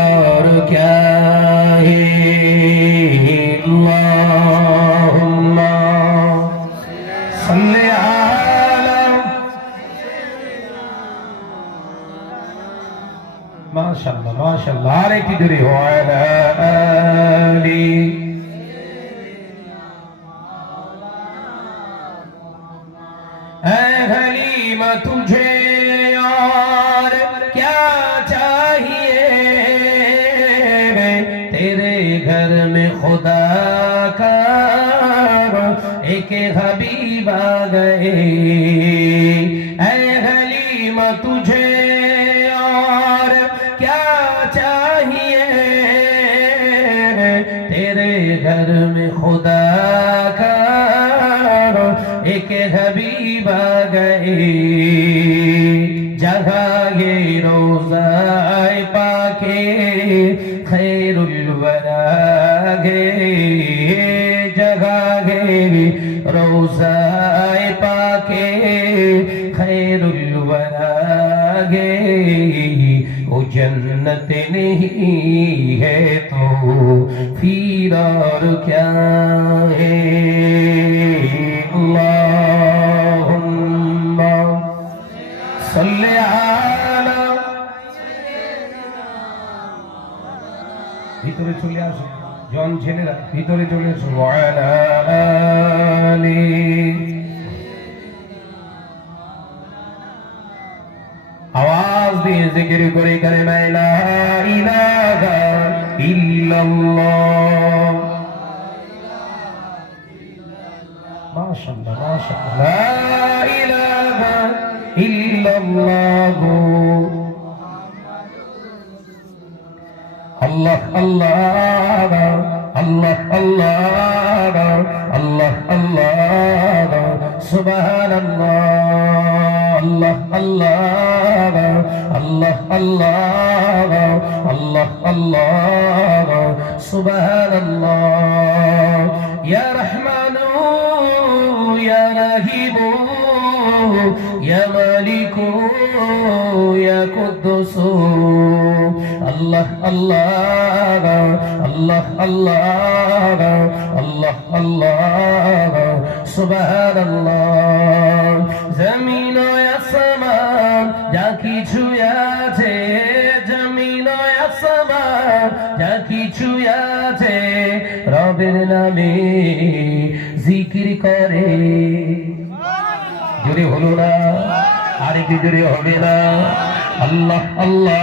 और क्या है अल्लाहुम्मा सल्ली अला माशाअल्लाह माशाअल्लाह आरे की दूरी हो अला आली ऐ हलीमा तुझे और क्या चाहिए तेरे घर में खुदा का एक हबीब आ गए ऐ हलीमा तुझे और क्या चाहिए तेरे घर में खुदा का एक हबीब आ गए जगह ये रोज़ाए पाके खैरुल वरा गे जगह ये रोज़ाए पाके खैरुल वरा गे वो जन्नत नहीं है तो फिर और क्या है अल्लाहुम्मा सल्ली अला ভিতরে চলে আসো জন ছেলেরা ভিতরে চলে আসো ওয়ালা আলি आवाज दिए जिक्र करे करे ला इलाहा इल्लल्लाह माशाअल्लाह माशाअल्लाह ला इलाहा इल्लल्लाह अल्लाह अल्लाह अल्लाह अल्लाह अल्लाह अल्लाह सुबहानल्लाह अल्लाह अल्लाह अल्लाह अल्लाह अल्लाह अल्लाह सुबहानल्लाह या रहमानु या रहीमु या मालिकु या कुद्दुसु अल्लाह अल्लाह अल्लाह अल्लाह अल्लाह अल्लाह सुबहानल्लाह जमीन आसमान जा কিছু আছে জমিন আসমান যা কিছু আছে রবের নামে জিকির করে জোরে হলো না আরেকটু জোরে হবে না আল্লাহ আল্লাহ